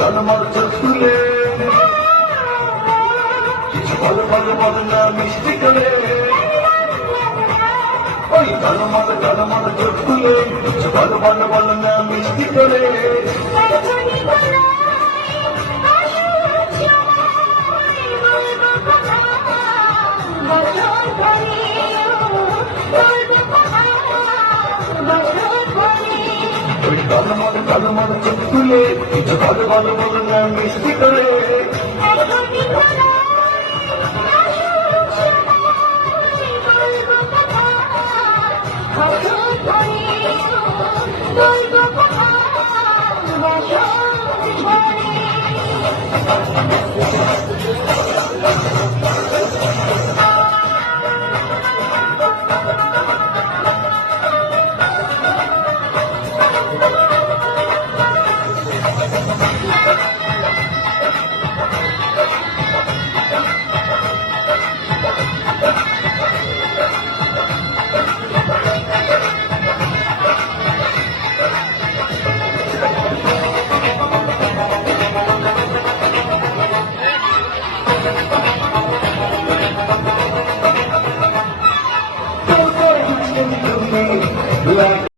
জলমর চোখ তুলে ভালো ভালো বল না মিষ্টি করে, ওই জলমর চোখ তুলে ভালো ভালো বল না মিষ্টি করে। জলমর চোখ তুলে কিছু ভালো ভালো বল না মিষ্টি করে। Thank you.